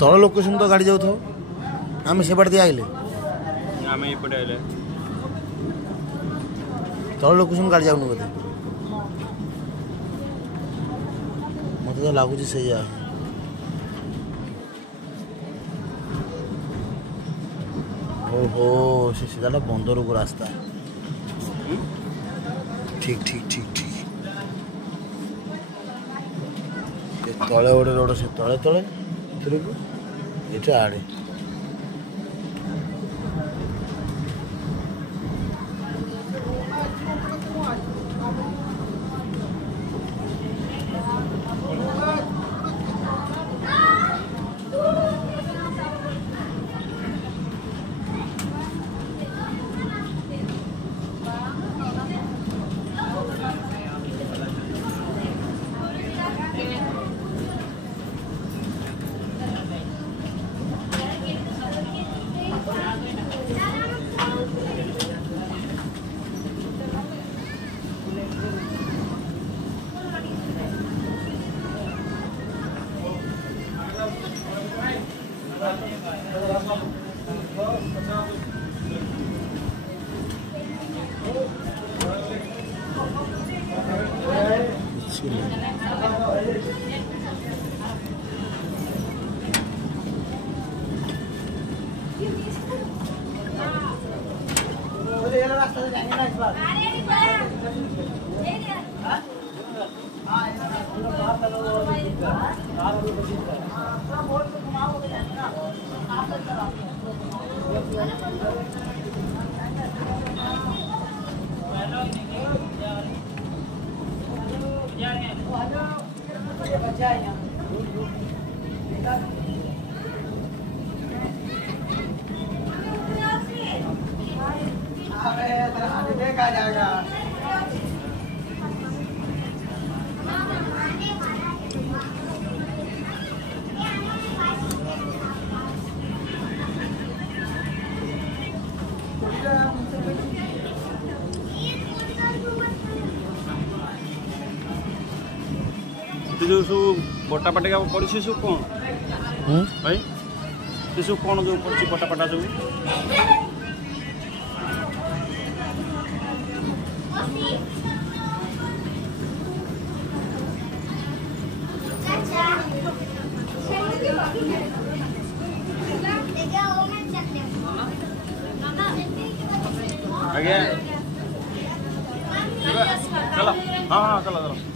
तल लोकेशन तो गाड़ी जाऊ आम से पड़े आइले तल लोकेशन गाड़ी जाऊन बोधे मत तो लगुच से ओहो से सीधा बंदर को रास्ता ठीक ठीक ठीक ठीक तले गोटे रोड से तले तले ये आड़े देखा जाएगा जो सब बटा पाटिका पड़ी से सब कौन भाई से सब कौन जो पड़ी बटा पाटा सब आगे चलो हाँ हाँ चलो चलो